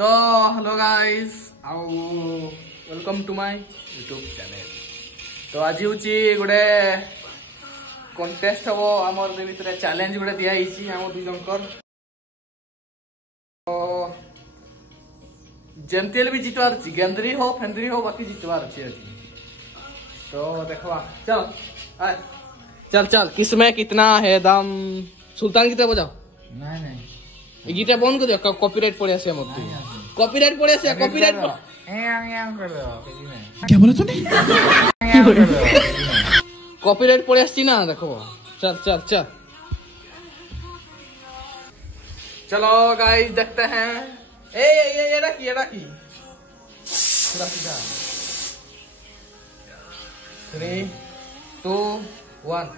तो hello guys आउ welcome to my YouTube channel. तो आज हूँ गोटे कंटेस्ट हम आमर भीतर चैलेंज गोटे दिखाई आम दुई जनकर जमती भी जितवार अच्छी गेंदरी हो फेंदरी हो बाकी जितवार अच्छी अच्छी। तो देखो चल आए चल चल किसमें कितना है दाम। सुल्तान कितना बजाओ नहीं नहीं गीटा बंद कर दियो कॉपीराइट पड़े आसे हमर कॉपीराइट पड़े आसे कॉपीराइट कर दो क्या बोला तूने कॉपीराइट पड़े आसी ना देखो। चल चल चल चलो गाइस देखते हैं। ये रखी पूरा सीधा 3 2 1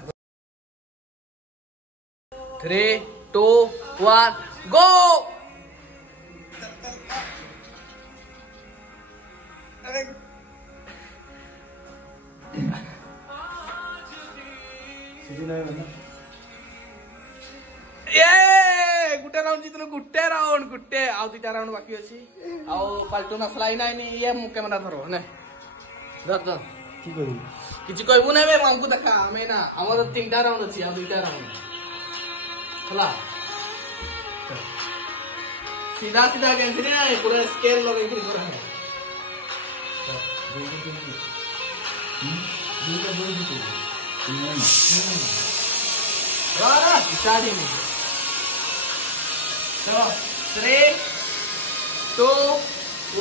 3 2 1 गो। ये गुटे राउंड जितने गुटे आउ दुटा राउंड बाकी अछि आउ पाल्टू नसला ही नहीं ये मु कैमरा धरो ने धर धर की करू किछि कहबु नै बे हमकु देखा हमें ना हमर 3टा राउंड अछि आउ 2टा राउंड खला सीधा सीधा गेंदरी ना पूरा स्केल लगे फिर कर है स्टार्टिंग चलो 3 2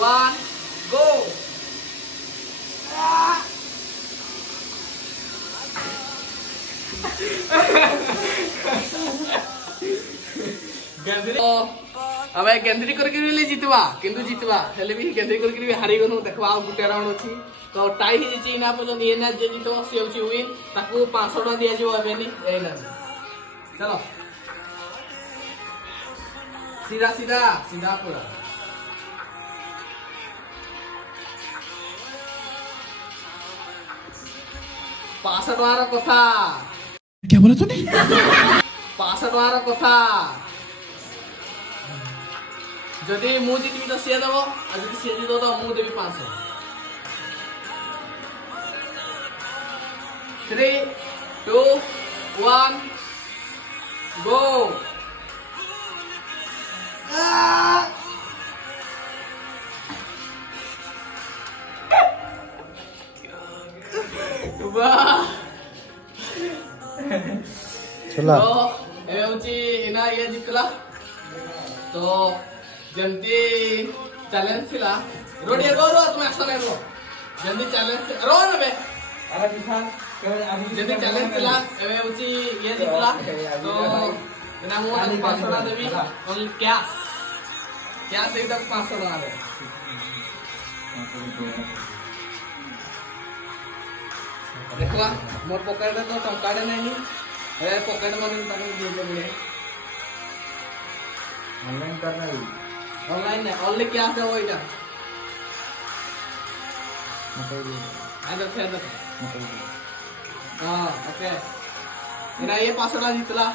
1 गो। गेंदरी अबे गेंदरी करके जितवा किंतु जितवा हेले भी गेंदरी करके भी हारी गनु देखवा आ गुटे राउंड अछि। तो टाई ही जी ना पजन ये ना जे जितवा से होची विन ताकू 500 टका दिया जिवो एबेनी ए ना। चलो सीधा सीधा सीधा पूरा पासा द्वारा कथा क्या बोला तूने पासा द्वारा कथा जदि मु जीतबी तो सी दब आ जदि सी जीत तो मु देवी 500। 3 2 1 गो। चला तो ए होची इना ये जितला तो जंती चैलेंज थिला रोड ये रो तुम एक्शन रो जंती चैलेंज रो ना बे अरे दिखान जंती चैलेंज थिला ए होची ये जितला तो बिना मु 500 टका देबी ओनली कैश एकदम 500 टका दे देखवा मोर पॉकेट तो टंकाडे नहीं ए पॉकेट मनी तने दे दे ऑनलाइन करना है ऑनलाइन नहीं ओनली कैश दे ओइटा मतलब हां ओके इना ये 500 टका जितला